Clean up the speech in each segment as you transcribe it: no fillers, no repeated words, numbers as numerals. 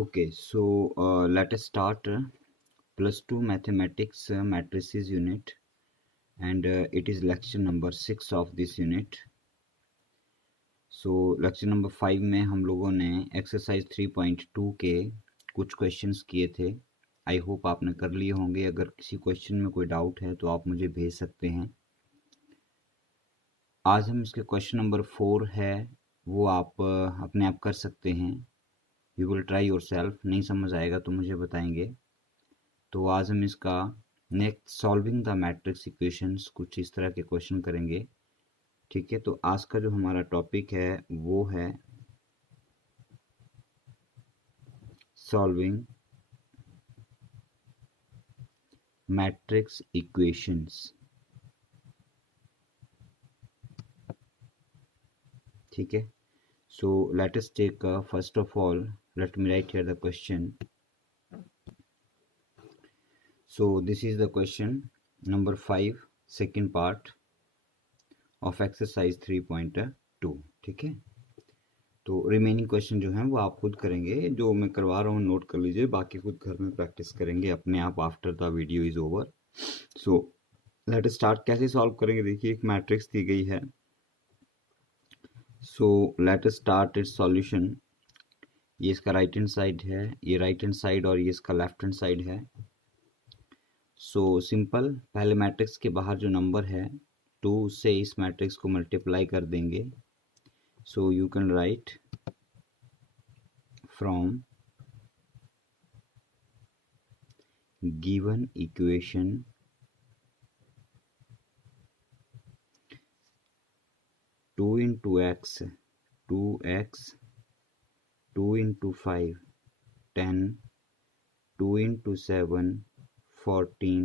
Okay, so let us start +2 mathematics matrices unit, and it is lecture number 6 of this unit. So lecture number 5 में हम लोगों ने exercise 3.2 के कुछ questions किए थे. आई होप आपने कर लिए होंगे. अगर किसी क्वेश्चन में कोई डाउट है तो आप मुझे भेज सकते हैं. आज हम इसके क्वेश्चन नंबर 4 है वो आप अपने आप कर सकते हैं. You will try your self. नहीं समझ आएगा तो मुझे बताएंगे. तो आज हम इसका next solving the matrix equations कुछ इस तरह के क्वेश्चन करेंगे. ठीक है, तो आज का जो हमारा टॉपिक है वो है सॉल्विंग मैट्रिक्स इक्वेशंस. ठीक है, so let us take first of all let me write here the question. So this is the question number 5 second part of exercise 3.2. ठीक है, तो रिमेनिंग क्वेश्चन जो हैं वो आप खुद करेंगे. जो मैं करवा रहा हूँ नोट कर लीजिए, बाकी खुद घर में प्रैक्टिस करेंगे अपने आप after the video is over. So let us start. कैसे सॉल्व करेंगे देखिए, एक मैट्रिक्स दी गई है. So let us start it's solution. ये इसका राइट हैंड साइड है, ये राइट हैंड साइड, और ये इसका लेफ्ट हैंड साइड है. सो सिंपल, पहले मैट्रिक्स के बाहर जो नंबर है 2 से इस मैट्रिक्स को मल्टीप्लाई कर देंगे. So you can write from given equation 2 into x 2x, 2 into 5 10, 2 into 7 14,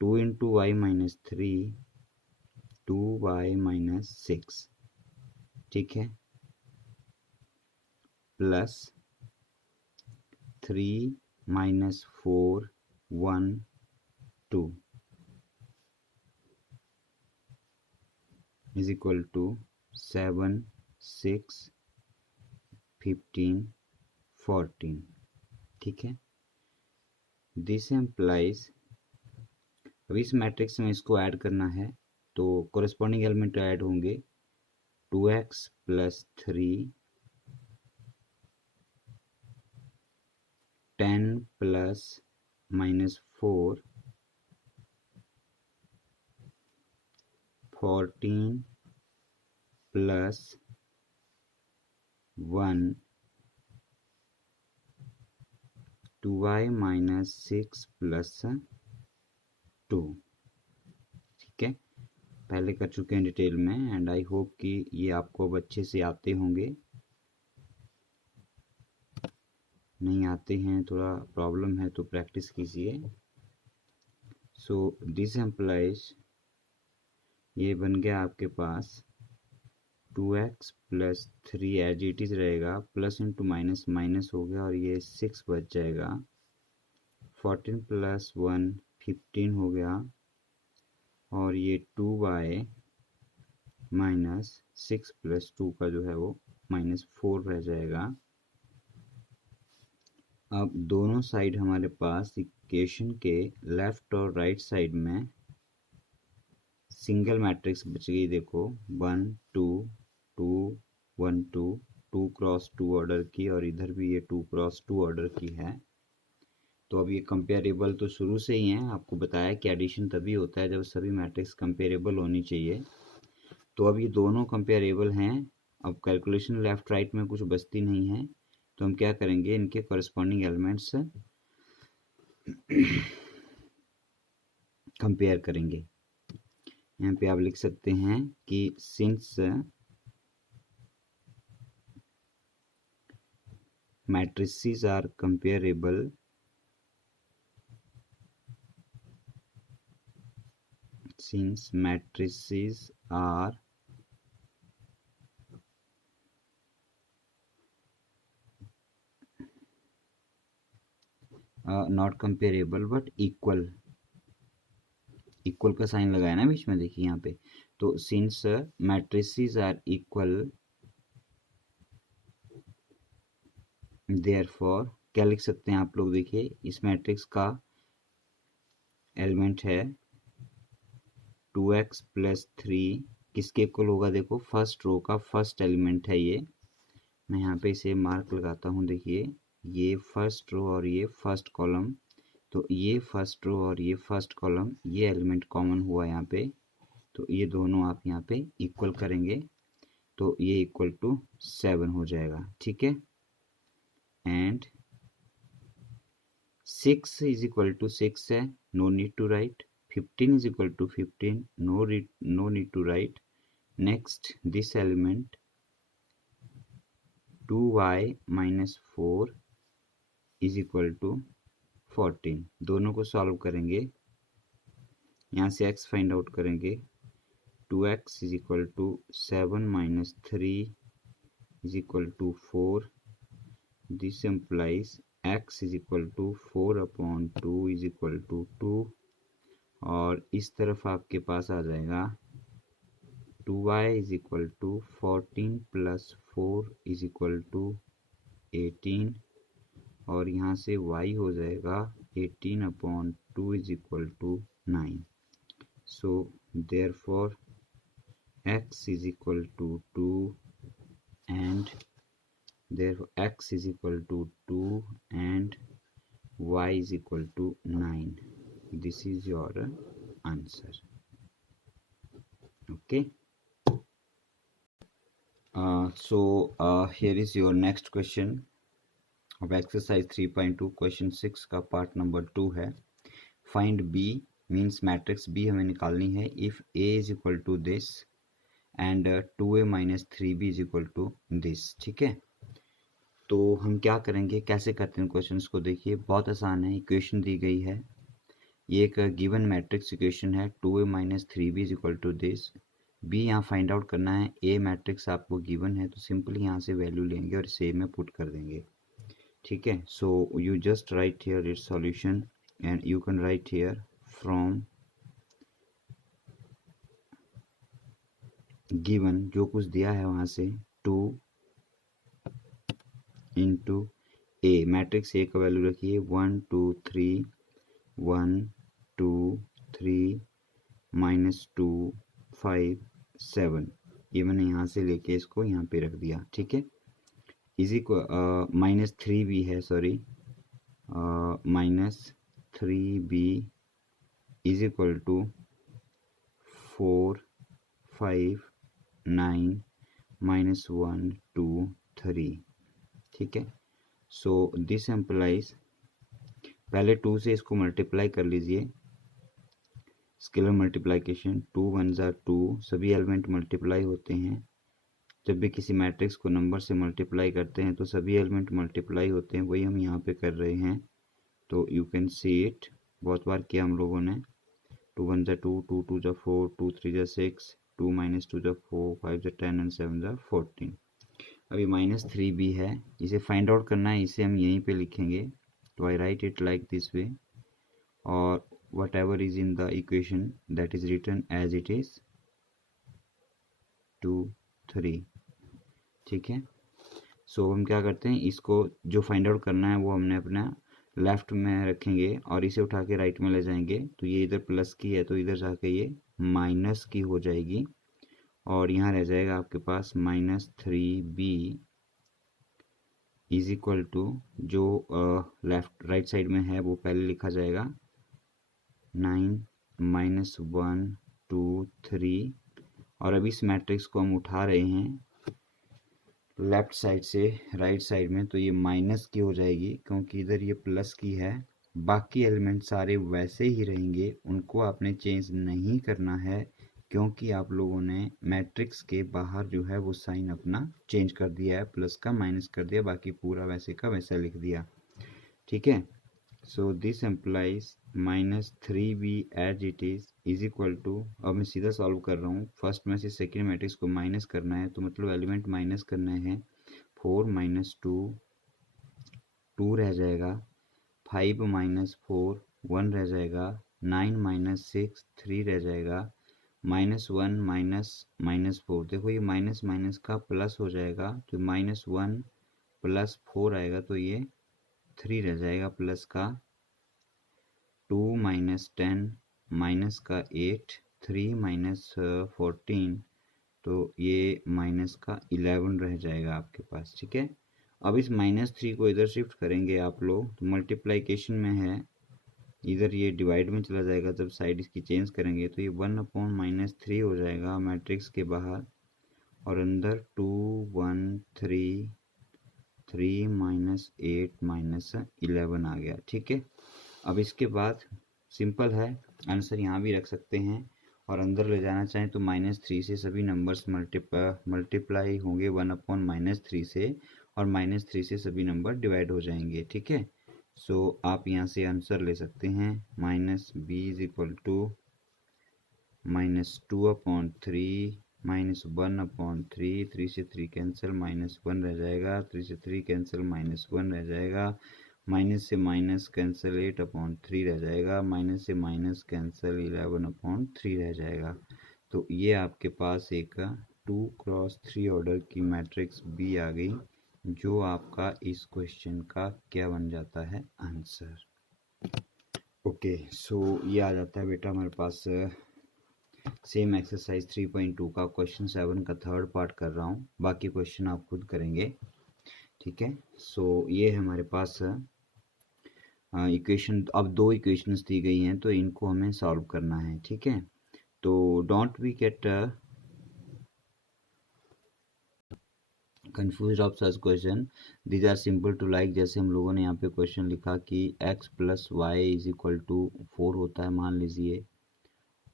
2 into y minus 3 2y minus 6. ठीक है, plus 3 minus 4 1 2 is equal to 7 6 15 14. ठीक है, दिस एम्प्लाइज. अब इस मैट्रिक्स में इसको ऐड करना है तो कोरिस्पॉन्डिंग एलिमेंट ऐड होंगे. 2x plus 3 10 plus minus 4 14 plus 1 2y minus 6 plus 2. ठीक है, पहले कर चुके हैं डिटेल में, एंड आई होप कि ये आपको अब अच्छे से आते होंगे. नहीं आते हैं, थोड़ा प्रॉब्लम है, तो प्रैक्टिस कीजिए. सो दिस एम्प्लाइज, ये बन गया आपके पास 2x plus 3 as it is रहेगा, प्लस इंटू माइनस माइनस हो गया, और ये 6 बच जाएगा. 14 plus 1 15 हो गया, और ये 2y माइनस 6 plus 2 का जो है वो -4 रह जाएगा. अब दोनों साइड हमारे पास इक्वेशन के लेफ्ट और राइट साइड में सिंगल मैट्रिक्स बच गई. देखो 1 2 2 1 2 2 क्रॉस 2 ऑर्डर की, और इधर भी ये 2 क्रॉस 2 ऑर्डर की है. तो अब ये कंपेरेबल तो शुरू से ही हैं. आपको बताया कि एडिशन तभी होता है जब सभी मैट्रिक्स कंपेरेबल होनी चाहिए. तो अब ये दोनों कंपेरेबल हैं. अब कैलकुलेशन लेफ्ट राइट में कुछ बचती नहीं है, तो हम क्या करेंगे, इनके कॉरस्पॉन्डिंग एलिमेंट्स कंपेयर करेंगे. यहाँ पे आप लिख सकते हैं कि since matrices are comparable, since matrices are not comparable but equal. Equal का साइन लगाया ना बीच में, देखिए यहाँ पे. तो since matrices are equal therefore क्या लिख सकते हैं आप लोग, देखिए इस मैट्रिक्स का एलिमेंट है 2x प्लस 3 किसके इक्वल होगा, देखो फर्स्ट रो का फर्स्ट एलिमेंट है ये। मैं यहाँ पे इसे मार्क लगाता हूँ, देखिए ये फर्स्ट रो और ये फर्स्ट कॉलम, तो ये फर्स्ट रो और ये फर्स्ट कॉलम ये एलिमेंट कॉमन हुआ यहाँ पे, तो ये दोनों आप यहाँ पे इक्वल करेंगे तो ये इक्वल टू 7 हो जाएगा, ठीक है। एंड 6 इज इक्वल टू 6 है, no need to write. 15 is equal to 15, no need to write. Next this element 2y minus 4 is equal to 14, दोनों को सॉल्व करेंगे, यहाँ से x फाइंड आउट करेंगे। 2x is equal to 7 minus 3 is equal to 4, this implies x is equal to 4 upon 2 is equal to 2, और इस तरफ आपके पास आ जाएगा 2y is equal to 14 plus 4 is equal to 18, और यहाँ से y हो जाएगा 18 upon 2 is equal to 9। So therefore x is equal to 2 and therefore x is equal to 2 and y is equal to 9. This is your answer. Okay. Here is your next question of exercise 3.2 question 6 का part number 2 है। Find B means matrix B हमें निकालनी है if A is equal to this and 2A minus 3B is equal to this, ठीक है। तो हम क्या करेंगे, कैसे करते हैं क्वेश्चंस को, देखिए बहुत आसान है। इक्वेशन दी गई है, ये एक गिवन मैट्रिक्स इक्वेशन है 2A minus 3B is equal to this. B यहाँ फाइंड आउट करना है, ए मैट्रिक्स आपको गिवन है तो सिंपली यहाँ से वैल्यू लेंगे और इसे में पुट कर देंगे, ठीक है। So you just right here it's solution and you can write here from given, जो कुछ दिया है वहाँ से 2 इंटू ए, मैट्रिक्स ए का वैल्यू रखिए 1 2 3 1 2 3 माइनस 2 5 7, ये मैंने यहाँ से लेके इसको यहाँ पे रख दिया, ठीक है। इजी को माइनस 3b है, sorry minus 3b is equal to 4 5 9 minus 1 2 3, ठीक है। सो दिस एम्प्लाइज, पहले 2 से इसको मल्टीप्लाई कर लीजिए, स्केलर मल्टीप्लिकेशन 2 1 ज़ा 2, सभी एलिमेंट मल्टीप्लाई होते हैं। जब भी किसी मैट्रिक्स को नंबर से मल्टीप्लाई करते हैं तो सभी एलिमेंट मल्टीप्लाई होते हैं, वही हम यहाँ पे कर रहे हैं। तो यू कैन सी इट, बहुत बार किया हम लोगों ने। 2 1 ज़ा 2, 2 2 ज़ा 4, 2 3 ज़ा 6, 2 माइनस 2 ज़ा 4, 5 ज़ा 10 एंड 7 ज़ा 14। अभी माइनस 3b है, इसे फाइंड आउट करना है, इसे हम यहीं पे लिखेंगे। तो I write it like this way, और whatever is in the equation that is written as it is 2 3, ठीक है। सो हम क्या करते हैं, इसको जो फाइंड आउट करना है वो हमने अपना लेफ्ट में रखेंगे और इसे उठा के राइट में ले जाएंगे। तो ये इधर प्लस की है तो इधर जाके ये माइनस की हो जाएगी, और यहाँ रह जाएगा आपके पास minus 3b is equal to, जो लेफ्ट राइट साइड में है वो पहले लिखा जाएगा 9 माइनस 1 2 3, और अभी इस मैट्रिक्स को हम उठा रहे हैं लेफ्ट साइड से राइट साइड में, तो ये माइनस की हो जाएगी क्योंकि इधर ये प्लस की है। बाकी एलिमेंट सारे वैसे ही रहेंगे, उनको आपने चेंज नहीं करना है क्योंकि आप लोगों ने मैट्रिक्स के बाहर जो है वो साइन अपना चेंज कर दिया है, प्लस का माइनस कर दिया, बाकी पूरा वैसे का वैसा लिख दिया, ठीक है। So this implies minus 3b as it is equal to, अब मैं सीधा सॉल्व कर रहा हूँ, फर्स्ट में से सेकेंड मैट्रिक्स को माइनस करना है तो मतलब एलिमेंट माइनस करना है। 4 माइनस 2 2 रह जाएगा, 5 माइनस 4 1 रह जाएगा, 9 माइनस 6 3 रह जाएगा, माइनस 1 माइनस माइनस 4, देखो ये माइनस माइनस का प्लस हो जाएगा तो माइनस 1 प्लस 4 आएगा तो ये 3 रह जाएगा, प्लस का 2 माइनस 10 माइनस का 8, 3 माइनस 14 तो ये माइनस का 11 रह जाएगा आपके पास। ठीक है, अब इस -3 को इधर शिफ्ट करेंगे आप लोग तो मल्टीप्लाइकेशन में है, इधर ये डिवाइड में चला जाएगा। जब साइड इसकी चेंज करेंगे तो ये 1/-3 हो जाएगा मैट्रिक्स के बाहर, और अंदर 2 1 3 3 माइनस 8 माइनस 11 आ गया। ठीक है, अब इसके बाद सिंपल है, आंसर यहाँ भी रख सकते हैं, और अंदर ले जाना चाहें तो -3 से सभी नंबर्स मल्टीप्लाई होंगे 1/-3 से, और -3 से सभी नंबर डिवाइड हो जाएंगे। ठीक है, सो आप यहाँ से आंसर ले सकते हैं -b इज इक्वल टू -2/3 -1/3, 3 से 3 कैंसिल -1 रह जाएगा, 3 से 3 कैंसिल -1 रह जाएगा, माइनस से माइनस कैंसिल 8/3 रह जाएगा, माइनस से माइनस कैंसिल 11/3 रह जाएगा। तो ये आपके पास एक 2x3 ऑर्डर की मैट्रिक्स B आ गई, जो आपका इस क्वेश्चन का क्या बन जाता है आंसर। ओके, सो ये आ जाता है बेटा हमारे पास सेम एक्सरसाइज 3.2 का क्वेश्चन 7 का थर्ड पार्ट कर रहा हूँ, बाकी क्वेश्चन आप खुद करेंगे। ठीक है, सो ये है हमारे पास इक्वेशन। अब दो इक्वेशंस दी गई हैं तो इनको हमें सॉल्व करना है। ठीक है, तो don't we get confuse of such question, these are simple to like. जैसे हम लोगों ने यहाँ पे क्वेश्चन लिखा कि x + y is equal to 4 होता है मान लीजिए,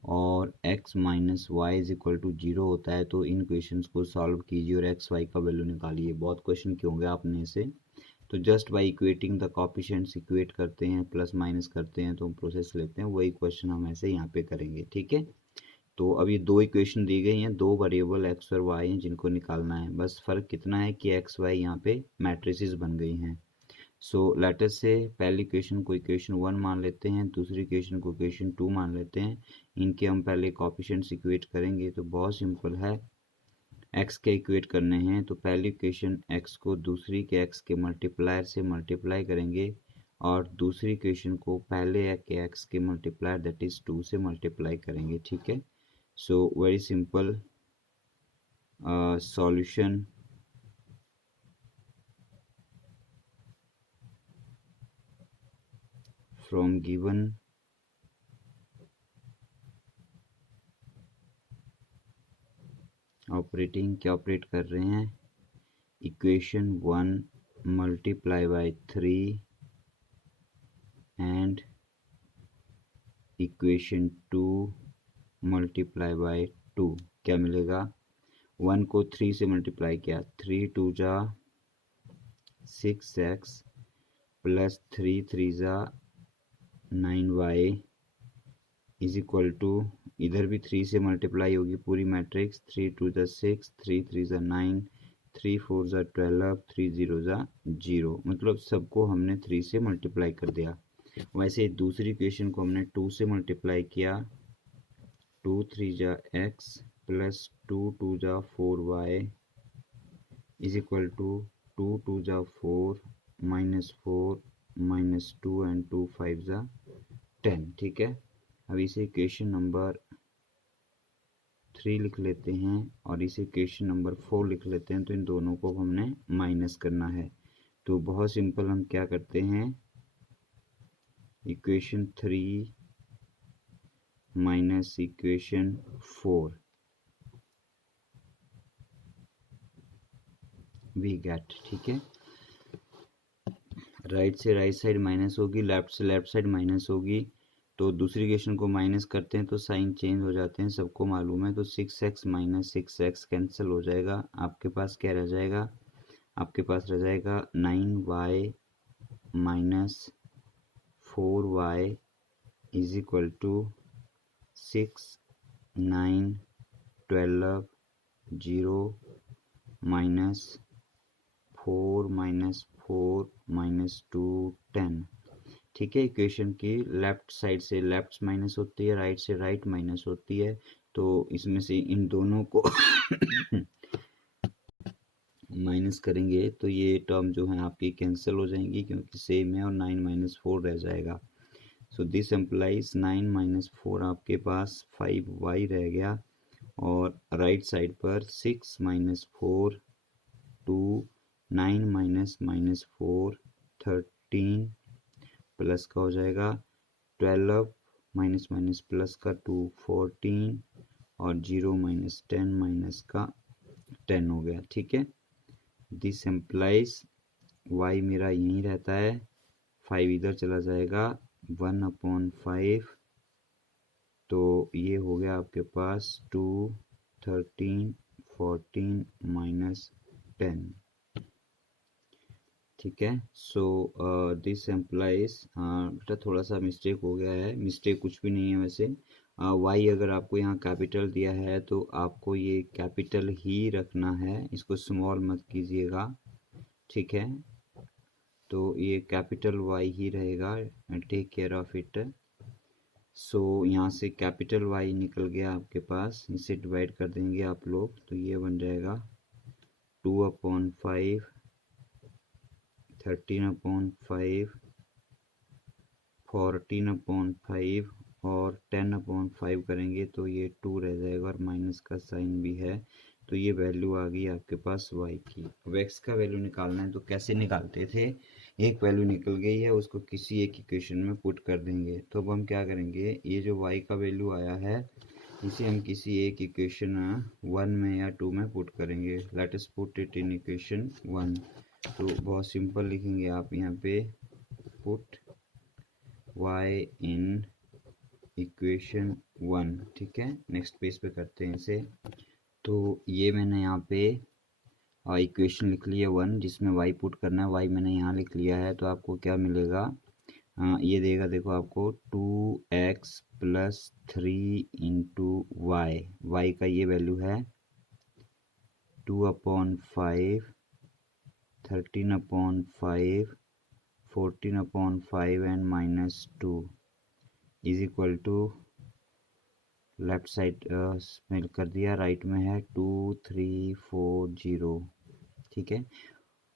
और x - y is equal to 0 होता है, तो इन क्वेश्चंस को सॉल्व कीजिए और x y का वैल्यू निकालिए। बहुत क्वेश्चन क्यों होंगे आपने से, तो just by equating the coefficients equate करते हैं, प्लस माइनस करते हैं तो हम प्रोसेस लेते हैं, वही क्वेश्चन हम ऐसे यहाँ पे करेंगे। ठीक है, तो अब ये दो इक्वेशन दी गई हैं, दो वेरिएबल x और y हैं जिनको निकालना है। बस फ़र्क कितना है कि x y यहाँ पे मैट्रिसेस बन गई हैं। सो लेट अस से पहली इक्वेशन को इक्वेशन 1 मान लेते हैं, दूसरी इक्वेशन को इक्वेशन 2 मान लेते हैं। इनके हम पहले कोएफिशिएंट्स इक्वेट करेंगे, तो बहुत सिंपल है। x के इक्वेट करने हैं तो पहली इक्वेशन x को दूसरी के x के मल्टीप्लायर से मल्टीप्लाई करेंगे, और दूसरी इक्वेशन को पहले के x के मल्टीप्लायर दैट इज 2 से मल्टीप्लाई करेंगे। ठीक है, so very simple solution from given operating, क्या ऑपरेट कर रहे हैं, equation 1 multiply by 3 and equation 2 multiply by 2। क्या मिलेगा, 1 को 3 से मल्टीप्लाई किया, 3 2 जा 6x प्लस 3 3 जा 9y इज इक्वल टू, इधर भी 3 से मल्टीप्लाई होगी पूरी मैट्रिक्स, 3 2 जा 6, 3 3 जा 9, 3 4 जा 12, 3 0 जा 0, मतलब सबको हमने 3 से मल्टीप्लाई कर दिया। वैसे दूसरी इक्वेशन को हमने 2 से मल्टीप्लाई किया, 2 3 जा x प्लस 2 2 जा 4y इज इक्वल टू 2 2 जा 4 माइनस 2 एंड 2 5 जा 10। ठीक है, अब इसे इक्वेशन नंबर 3 लिख लेते हैं और इसे इक्वेशन नंबर 4 लिख लेते हैं। तो इन दोनों को हमने माइनस करना है, तो बहुत सिंपल हम क्या करते हैं, equation 3 minus equation 4 we get. ठीक है, राइट से राइट साइड माइनस होगी, लेफ्ट से लेफ्ट साइड माइनस होगी, तो दूसरी इक्वेशन को माइनस करते हैं तो साइन चेंज हो जाते हैं, सबको मालूम है। तो 6x - 6x कैंसिल हो जाएगा, आपके पास क्या रह जाएगा, आपके पास रह जाएगा 9y - 4y is equal to 6 9 12 0 minus 4 -4 -2 10। ठीक है, इक्वेशन की लेफ्ट साइड से लेफ्ट माइनस होती है, राइट से राइट माइनस होती है, तो इसमें से इन दोनों को माइनस करेंगे तो ये टर्म जो है आपकी कैंसिल हो जाएंगी क्योंकि सेम है और 9 माइनस 4 रह जाएगा। सो दिस एम्प्लाइज 9 माइनस 4 आपके पास 5y रह गया और राइट साइड पर 6 माइनस 4 2 9 माइनस माइनस 4 13 प्लस का हो जाएगा 12 माइनस माइनस प्लस का 2 14 और 0 माइनस 10 माइनस का 10 हो गया। ठीक है, दिस एम्प्लाइज y मेरा यहीं रहता है, 5 इधर चला जाएगा 1/5 तो ये हो गया आपके पास 2 13 14 माइनस 10। ठीक है, सो दिस एम्प्लाइज बेटा थोड़ा सा मिस्टेक हो गया है, मिस्टेक कुछ भी नहीं है वैसे। y अगर आपको यहाँ कैपिटल दिया है तो आपको ये कैपिटल ही रखना है, इसको स्मॉल मत कीजिएगा। ठीक है, तो ये कैपिटल y ही रहेगा, टेक केयर ऑफ इट। सो यहाँ से कैपिटल Y निकल गया आपके पास, इसे डिवाइड कर देंगे आप लोग तो ये बन जाएगा 2/5 13/5 14/5 और 10/5 करेंगे तो ये 2 रह जाएगा और माइनस का साइन भी है, तो ये वैल्यू आ गई आपके पास y की। अब x का वैल्यू निकालना है तो कैसे निकालते थे, एक वैल्यू निकल गई है उसको किसी एक इक्वेशन में पुट कर देंगे। तो अब हम क्या करेंगे, ये जो y का वैल्यू आया है इसे हम किसी एक इक्वेशन 1 में या 2 में पुट करेंगे। Let us put it in equation 1। तो बहुत सिंपल लिखेंगे आप यहाँ पे, पुट y इन इक्वेशन 1। ठीक है, नेक्स्ट पेज पे करते हैं इसे। तो ये मैंने यहाँ पे इक्वेशन लिख लिया 1 जिसमें y पुट करना है, y मैंने यहाँ लिख लिया है। तो आपको क्या मिलेगा, ये देगा देखो आपको 2x प्लस 3 इंटू y का ये वैल्यू है 2/5 13/5 14/5 and minus 2 is equal to, left side में कर दिया, राइट में है 2340। ठीक है,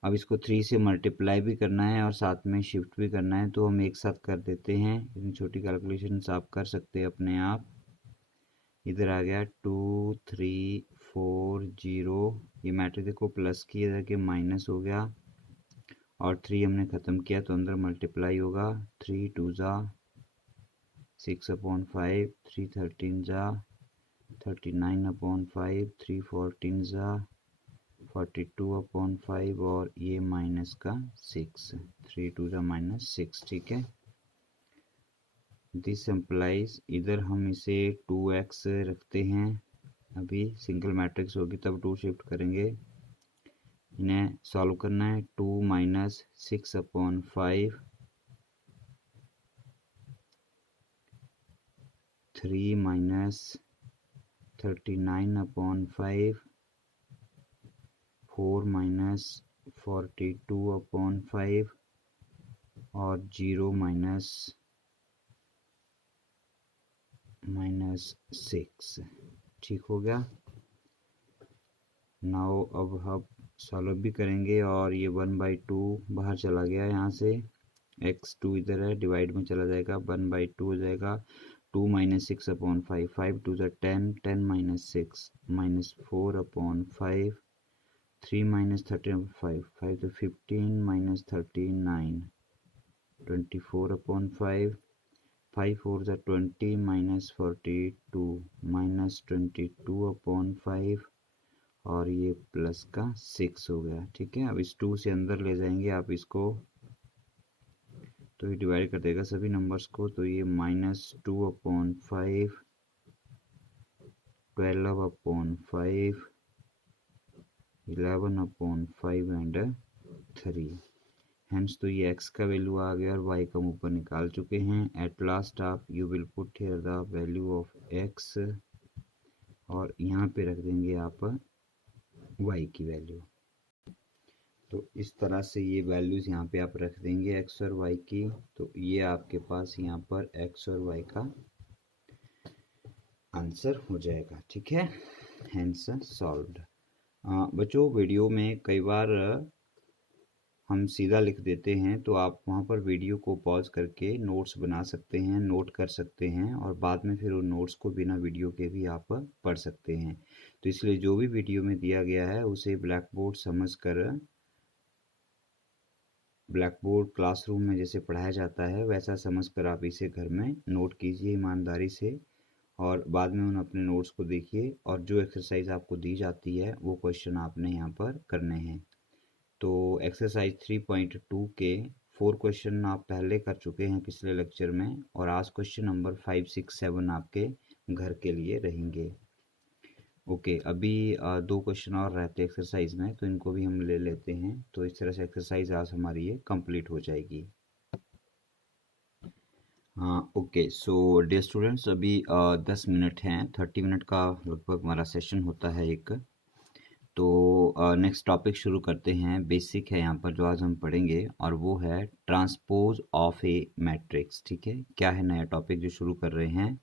अब इसको 3 से मल्टीप्लाई भी करना है और साथ में शिफ्ट भी करना है, तो हम एक साथ कर देते हैं। इतनी छोटी कैलकुलेशन आप कर सकते हैं अपने आप। इधर आ गया 2340, ये मैट्रिक्स देखो प्लस की इधर के माइनस हो गया और 3 हमने ख़त्म किया तो अंदर मल्टीप्लाई होगा, 3 2 जा 6/5 3 13 जा 39/5 3 14 जा 42/5 और ये माइनस का 6 3 2 जा माइनस 6। ठीक है, दिस एम्प्लाइज इधर हम इसे 2x रखते हैं, अभी सिंगल मैट्रिक्स होगी तब 2 शिफ्ट करेंगे। इन्हें सॉल्व करना है, 2 माइनस 6/5 3 माइनस 39/5 4 माइनस 42/5 और 0 माइनस 6। ठीक हो गया। नाउ अब हम सॉल्व भी करेंगे और ये 1/2 बाहर चला गया, यहाँ से x2 इधर है, डिवाइड में चला जाएगा 1/2 हो जाएगा। 2 माइनस 6/5 5 2 10 10 माइनस 6 माइनस 4/5 3 माइनस 13/5 5 तो 15 माइनस 39 24/5 5 4 20 माइनस 42 माइनस 22/5 और ये प्लस का 6 हो गया। ठीक है, अब इस 2 से अंदर ले जाएंगे आप इसको तो ये डिवाइड कर देगा सभी नंबर्स को, तो ये -2/5 12/5 11/5 एंड 3। हेंस तो ये x का वैल्यू आ गया और y का हम ऊपर निकाल चुके हैं। एट लास्ट आप you will put here the value of x और यहाँ पे रख देंगे आप y की वैल्यू। तो इस तरह से ये वैल्यूज़ यहाँ पे आप रख देंगे x और y की, तो ये आपके पास यहाँ पर x और y का आंसर हो जाएगा। ठीक है, हेंस सॉल्व्ड। बच्चों वीडियो में कई बार हम सीधा लिख देते हैं, तो आप वहाँ पर वीडियो को पॉज करके नोट्स बना सकते हैं, नोट कर सकते हैं और बाद में फिर उन नोट्स को बिना वीडियो के भी आप पढ़ सकते हैं। तो इसलिए जो भी वीडियो में दिया गया है उसे ब्लैक बोर्ड समझ कर, ब्लैक बोर्ड क्लासरूम में जैसे पढ़ाया जाता है वैसा समझ कर आप इसे घर में नोट कीजिए ईमानदारी से, और बाद में उन अपने नोट्स को देखिए और जो एक्सरसाइज आपको दी जाती है वो क्वेश्चन आपने यहाँ पर करने हैं। तो एक्सरसाइज 3.2 के 4 क्वेश्चन आप पहले कर चुके हैं पिछले लेक्चर में, और आज क्वेश्चन नंबर 5, 6, 7 आपके घर के लिए रहेंगे। ओके, अभी 2 क्वेश्चन और रहते हैं एक्सरसाइज में, तो इनको भी हम ले लेते हैं। तो इस तरह से एक्सरसाइज आज हमारी ये कंप्लीट हो जाएगी। हाँ ओके, सो डियर स्टूडेंट्स, अभी 10 मिनट हैं, 30 मिनट का लगभग हमारा सेशन होता है एक। तो नेक्स्ट टॉपिक शुरू करते हैं। बेसिक है यहाँ पर जो आज हम पढ़ेंगे, और वो है ट्रांसपोज ऑफ ए मैट्रिक्स। ठीक है, क्या है नया टॉपिक जो शुरू कर रहे हैं?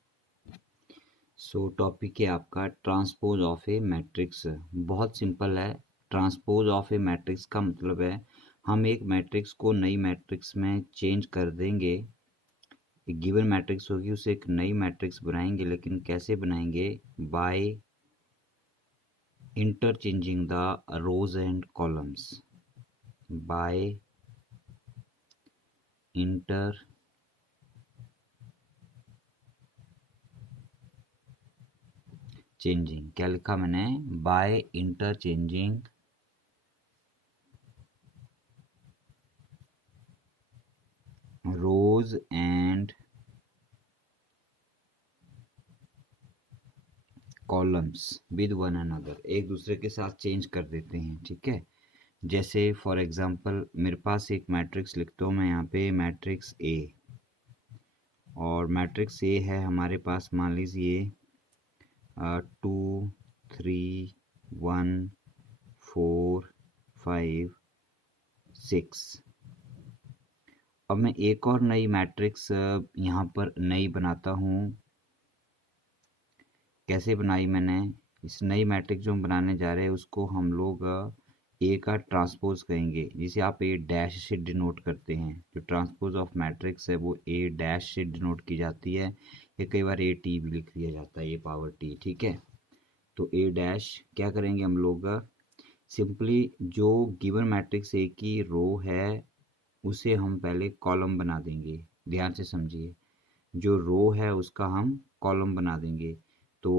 सो टॉपिक है आपका ट्रांसपोज ऑफ ए मैट्रिक्स। बहुत सिंपल है। ट्रांसपोज ऑफ ए मैट्रिक्स का मतलब है हम एक मैट्रिक्स को नई मैट्रिक्स में चेंज कर देंगे। एक गिवन मैट्रिक्स होगी, उसे एक नई मैट्रिक्स बनाएंगे, लेकिन कैसे बनाएंगे? By interchanging the rows and columns, by interchanging, क्या लिखा मैंने? by interchanging rows and columns with one another, एक दूसरे के साथ चेंज कर देते हैं। ठीक है, जैसे फॉर एग्जांपल मेरे पास एक मैट्रिक्स लिखता हूँ मैं यहाँ पे, मैट्रिक्स ए, और मैट्रिक्स ए है हमारे पास, मान लीजिए 2 3 1 4 5 6। अब मैं एक और नई मैट्रिक्स यहाँ पर नई बनाता हूँ। कैसे बनाई मैंने? इस नई मैट्रिक्स जो हम बनाने जा रहे हैं उसको हम लोग ए का ट्रांसपोज कहेंगे, जिसे आप ए डैश से डिनोट करते हैं। जो ट्रांसपोज ऑफ मैट्रिक्स है वो ए डैश से डिनोट की जाती है, या कई बार ए टी भी लिख दिया जाता है, ए पावर टी। ठीक है, तो ए डैश क्या करेंगे हम लोग? सिंपली जो गिवन मैट्रिक्स ए की रो है उसे हम पहले कॉलम बना देंगे। ध्यान से समझिए, जो रो है उसका हम कॉलम बना देंगे। तो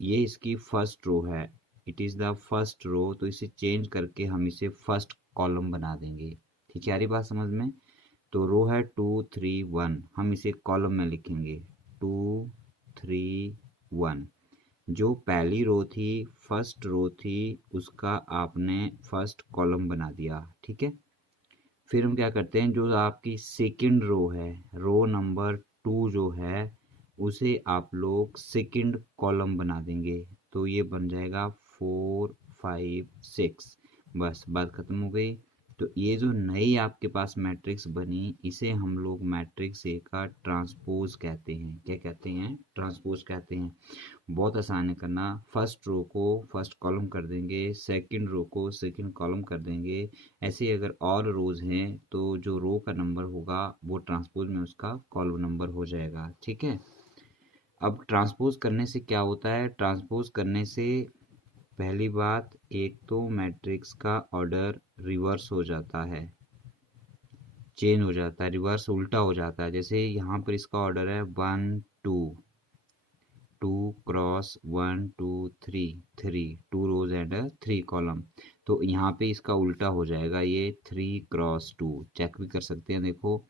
ये इसकी फर्स्ट रो है, it is the first row, तो इसे चेंज करके हम इसे फर्स्ट कॉलम बना देंगे। ठीक है, आ रही बात समझ में? तो रो है 2 3 1, हम इसे कॉलम में लिखेंगे 2 3 1। जो पहली रो थी, फर्स्ट रो थी, उसका आपने फर्स्ट कॉलम बना दिया। ठीक है, फिर हम क्या करते हैं, जो आपकी सेकंड रो है, रो नंबर 2 जो है, उसे आप लोग सेकंड कॉलम बना देंगे। तो ये बन जाएगा 4 5 6। बस बात खत्म हो गई। तो ये जो नई आपके पास मैट्रिक्स बनी, इसे हम लोग मैट्रिक्स ए का ट्रांसपोज कहते हैं। क्या कहते हैं? ट्रांसपोज कहते हैं। बहुत आसान है करना। फर्स्ट रो को फर्स्ट कॉलम कर देंगे, सेकंड रो को सेकंड कॉलम कर देंगे। ऐसे ही अगर और रोज हैं तो जो रो का नंबर होगा वो ट्रांसपोज में उसका कॉलम नंबर हो जाएगा। ठीक है, अब ट्रांसपोज करने से क्या होता है? ट्रांसपोज करने से पहली बात, एक तो मैट्रिक्स का ऑर्डर रिवर्स हो जाता है, चेंज हो जाता है, रिवर्स उल्टा हो जाता है। जैसे यहाँ पर इसका ऑर्डर है 1 2 2 क्रॉस 1 2 3 3, 2 रोज एंड 3 कॉलम। तो यहाँ पे इसका उल्टा हो जाएगा, ये 3 क्रॉस 2। चेक भी कर सकते हैं, देखो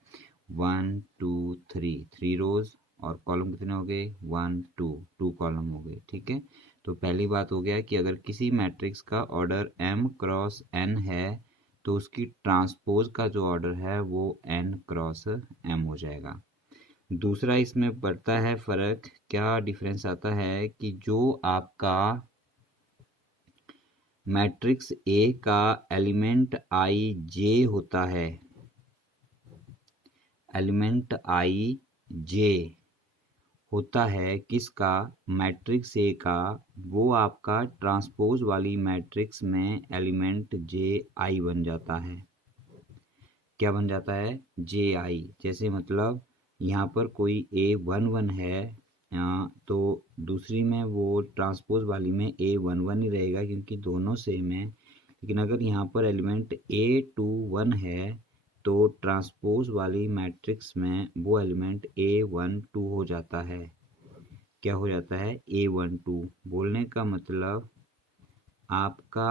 1 2 3, 3 रोज, और कॉलम कितने हो गए? 1 2, 2 कॉलम हो गए। ठीक है, तो पहली बात हो गया कि अगर किसी मैट्रिक्स का ऑर्डर m क्रॉस n है तो उसकी ट्रांसपोज का जो ऑर्डर है वो n क्रॉस m हो जाएगा। दूसरा इसमें पड़ता है फर्क, क्या डिफरेंस आता है कि जो आपका मैट्रिक्स ए का एलिमेंट आई जे होता है, एलिमेंट आई जे, होता है किसका, मैट्रिक्स ए का, वो आपका ट्रांसपोज वाली मैट्रिक्स में एलिमेंट जे आई बन जाता है। क्या बन जाता है, जे आई। जैसे मतलब यहाँ पर कोई ए वन वन है, तो दूसरी में वो ट्रांसपोज वाली में ए वन वन ही रहेगा क्योंकि दोनों सेम है। लेकिन अगर यहाँ पर एलिमेंट ए टू वन है तो ट्रांसपोज वाली मैट्रिक्स में वो एलिमेंट ए वन टू हो जाता है। क्या हो जाता है, ए वन टू। बोलने का मतलब आपका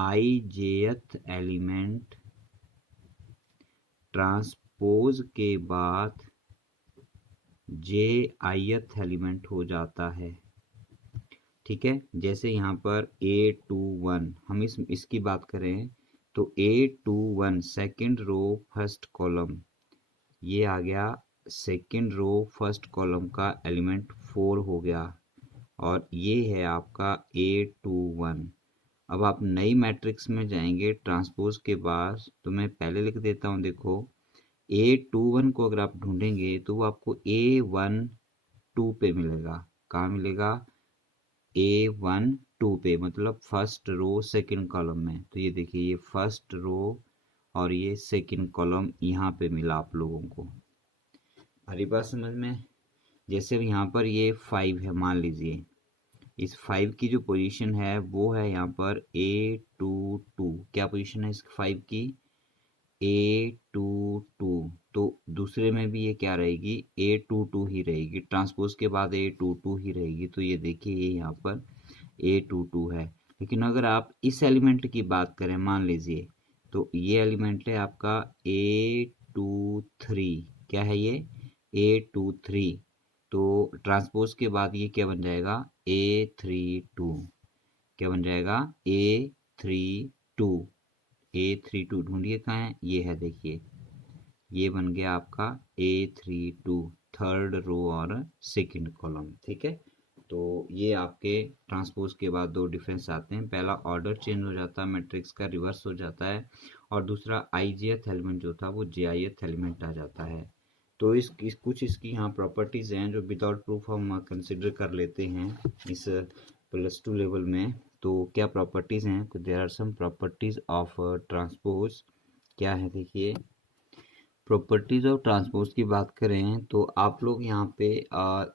आई जेथ एलिमेंट ट्रांसपोज के बाद जे आईथ एलिमेंट हो जाता है। ठीक है, जैसे यहाँ पर ए टू वन, हम इसकी बात करें तो A two one second row first column, ये आ गया सेकेंड रो फर्स्ट कॉलम का एलिमेंट 4 हो गया, और ये है आपका ए टू वन। अब आप नई मैट्रिक्स में जाएंगे ट्रांसपोज के बाद, तो मैं पहले लिख देता हूँ। देखो ए टू वन को अगर आप ढूंढेंगे तो वो आपको ए वन टू पे मिलेगा। कहाँ मिलेगा, ए वन टू पे, मतलब फर्स्ट रो सेकंड कॉलम में। तो ये देखिए, ये फर्स्ट रो और ये सेकंड कॉलम यहाँ पे मिला आप लोगों को। हरी बात समझ में। जैसे यहाँ पर ये 5 है, मान लीजिए इस 5 की जो पोजीशन है वो है यहाँ पर ए टू टू। क्या पोजीशन है इस 5 की, ए टू टू। तो दूसरे में भी ये क्या रहेगी, ए टू टू ही रहेगी, ट्रांसपोज के बाद ए टू टू ही रहेगी। तो ये देखिए, ये यहाँ पर ए टू टू है। लेकिन अगर आप इस एलिमेंट की बात करें, मान लीजिए, तो ये एलिमेंट है आपका ए टू थ्री। क्या है ये, ए टू थ्री। तो ट्रांसपोज के बाद ये क्या बन जाएगा, ए थ्री टू। क्या बन जाएगा, A three two. A three two ढूंढिए कहाँ है, ये है, देखिए ये बन गया आपका ए थ्री टू, थर्ड रो और सेकंड कॉलम। ठीक है, तो ये आपके ट्रांसपोज के बाद दो डिफरेंस आते हैं। पहला ऑर्डर चेंज हो जाता है, मैट्रिक्स का रिवर्स हो जाता है, और दूसरा आईजेथ एलिमेंट जो था वो जेआईएथ एलिमेंट आ जाता है। तो कुछ इसकी यहाँ प्रॉपर्टीज हैं जो विदाउट प्रूफ हम कंसिडर कर लेते हैं इस +2 लेवल में। तो क्या प्रॉपर्टीज हैं, there are some properties of transpose. क्या है, देखिए प्रॉपर्टीज ऑफ ट्रांसपोज की बात करें तो आप लोग यहाँ पे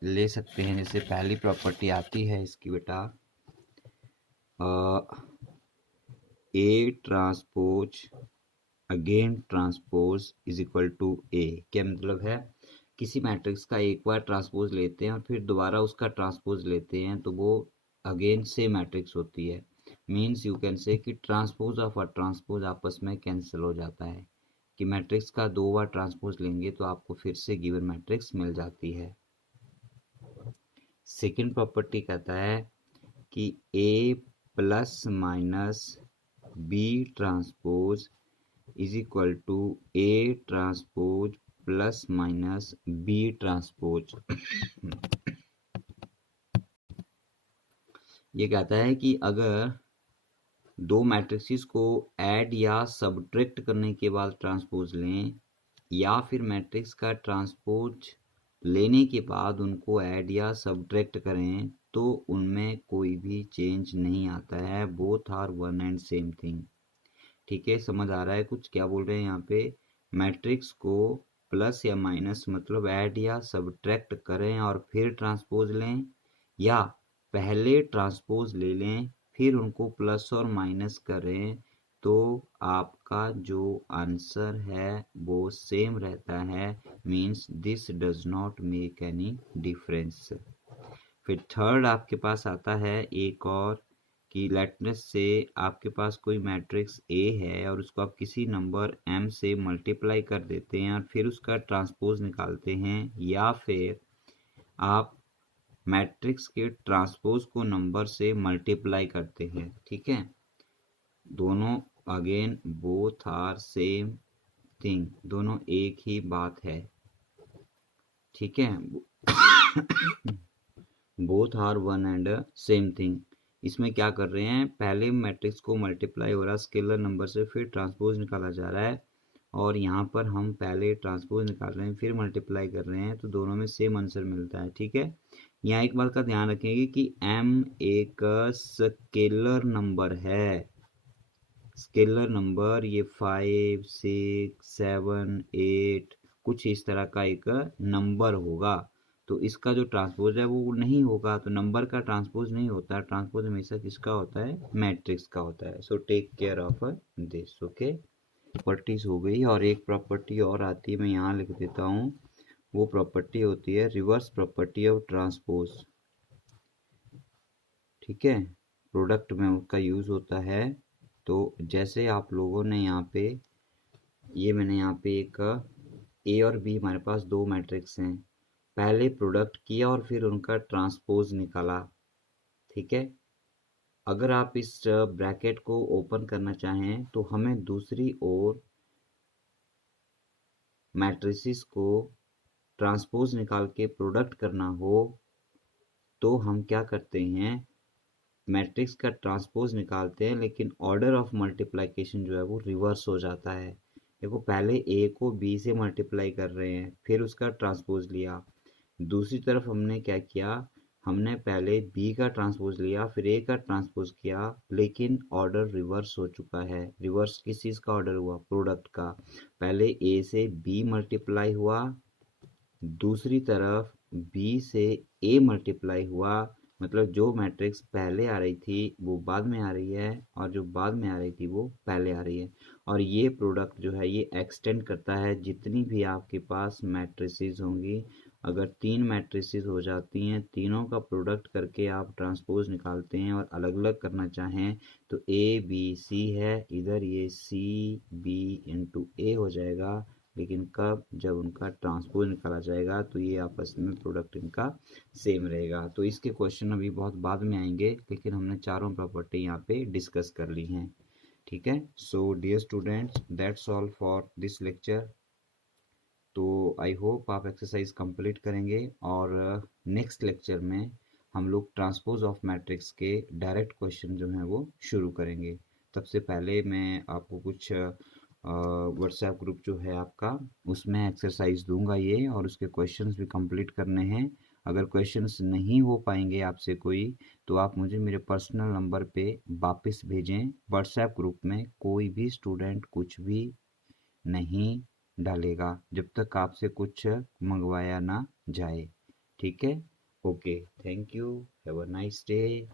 ले सकते हैं। जैसे पहली प्रॉपर्टी आती है इसकी बेटा, A transpose again transpose is equal to A. क्या मतलब है, किसी मैट्रिक्स का एक बार ट्रांसपोज लेते हैं और फिर दोबारा उसका ट्रांसपोज लेते हैं तो वो अगेन से मैट्रिक्स होती है। मीन्स यू कैन से कि ट्रांसपोज ऑफ अ ट्रांसपोज आपस में कैंसिल हो जाता है, कि मैट्रिक्स का दो बार ट्रांसपोज लेंगे तो आपको फिर से गिवन मैट्रिक्स मिल जाती है। सेकंड प्रॉपर्टी कहता है कि A plus minus B transpose is equal to A transpose plus minus B transpose. ये कहता है कि अगर दो मैट्रिक्स को ऐड या सब्ट्रैक्ट करने के बाद ट्रांसपोज लें, या फिर मैट्रिक्स का ट्रांसपोज लेने के बाद उनको ऐड या सब्ट्रैक्ट करें, तो उनमें कोई भी चेंज नहीं आता है, both are one and same thing. ठीक है, समझ आ रहा है कुछ क्या बोल रहे हैं यहाँ पे। मैट्रिक्स को प्लस या माइनस मतलब ऐड या सब्ट्रैक्ट करें और फिर ट्रांसपोज लें, या पहले ट्रांसपोज ले लें फिर उनको प्लस और माइनस करें, तो आपका जो आंसर है वो सेम रहता है। Means this does not make any difference. फिर थर्ड आपके पास आता है एक और, कि लेटनेस से आपके पास कोई मैट्रिक्स ए है और उसको आप किसी नंबर m से मल्टीप्लाई कर देते हैं और फिर उसका ट्रांसपोज निकालते हैं, या फिर आप मैट्रिक्स के ट्रांसपोज को नंबर से मल्टीप्लाई करते हैं। ठीक है, दोनों again both are same thing, दोनों एक ही बात है। ठीक है, both are one and same thing. इसमें क्या कर रहे हैं, पहले मैट्रिक्स को मल्टीप्लाई हो रहा है स्केलर नंबर से, फिर ट्रांसपोज निकाला जा रहा है, और यहाँ पर हम पहले ट्रांसपोज निकाल रहे हैं फिर मल्टीप्लाई कर रहे हैं, तो दोनों में सेम आंसर मिलता है। ठीक है, यहाँ एक बात का ध्यान रखेंगे कि m एक स्केलर नंबर है। स्केलर नंबर ये 5, 6, 7, 8 कुछ इस तरह का एक नंबर होगा, तो इसका जो ट्रांसपोज है वो नहीं होगा। तो नंबर का ट्रांसपोज नहीं होता, ट्रांसपोज हमेशा किसका होता है, मैट्रिक्स का होता है। So take care of this. Okay, properties हो गई, और एक प्रॉपर्टी और आती है, मैं यहाँ लिख देता हूँ। वो प्रॉपर्टी होती है रिवर्स प्रॉपर्टी ऑफ ट्रांसपोज। ठीक है, प्रोडक्ट में उसका यूज होता है। तो जैसे आप लोगों ने यहाँ पे, ये मैंने यहाँ पे एक ए और बी, हमारे पास दो मैट्रिक्स हैं, पहले प्रोडक्ट किया और फिर उनका ट्रांसपोज निकाला। ठीक है, अगर आप इस ब्रैकेट को ओपन करना चाहें तो हमें दूसरी ओर मैट्रिसेस को ट्रांसपोज निकाल के प्रोडक्ट करना हो, तो हम क्या करते हैं, मैट्रिक्स का ट्रांसपोज निकालते हैं, लेकिन ऑर्डर ऑफ मल्टीप्लिकेशन जो है वो रिवर्स हो जाता है। देखो, पहले ए को बी से मल्टीप्लाई कर रहे हैं, फिर उसका ट्रांसपोज लिया। दूसरी तरफ हमने क्या किया, हमने पहले बी का ट्रांसपोज लिया, फिर ए का ट्रांसपोज किया, लेकिन ऑर्डर रिवर्स हो चुका है। रिवर्स किस चीज़ का ऑर्डर हुआ, प्रोडक्ट का। पहले ए से बी मल्टीप्लाई हुआ, दूसरी तरफ बी से ए मल्टीप्लाई हुआ, मतलब जो मैट्रिक्स पहले आ रही थी वो बाद में आ रही है, और जो बाद में आ रही थी वो पहले आ रही है। और ये प्रोडक्ट जो है ये एक्सटेंड करता है जितनी भी आपके पास मैट्रिसेस होंगी। अगर 3 मैट्रिसेस हो जाती हैं, तीनों का प्रोडक्ट करके आप ट्रांसपोज निकालते हैं और अलग अलग करना चाहें, तो ए बी सी है, इधर ये सी बी इंटू ए हो जाएगा। लेकिन कब, जब उनका ट्रांसपोज निकाला जाएगा तो ये आपस में प्रोडक्ट इनका सेम रहेगा। तो इसके क्वेश्चन अभी बहुत बाद में आएंगे, लेकिन हमने चारों प्रॉपर्टी यहाँ पे डिस्कस कर ली हैं। ठीक है, so dear students, that's all for this lecture. तो आई होप आप एक्सरसाइज कंप्लीट करेंगे, और नेक्स्ट लेक्चर में हम लोग ट्रांसपोज ऑफ मैट्रिक्स के डायरेक्ट क्वेश्चन जो हैं वो शुरू करेंगे। तब से पहले मैं आपको कुछ व्हाट्सएप ग्रुप जो है आपका, उसमें एक्सरसाइज दूंगा ये, और उसके क्वेश्चंस भी कंप्लीट करने हैं। अगर क्वेश्चंस नहीं हो पाएंगे आपसे कोई, तो आप मुझे मेरे पर्सनल नंबर पे वापस भेजें। व्हाट्सएप ग्रुप में कोई भी स्टूडेंट कुछ भी नहीं डालेगा जब तक आपसे कुछ मंगवाया ना जाए। ठीक है, okay, thank you, have a nice day.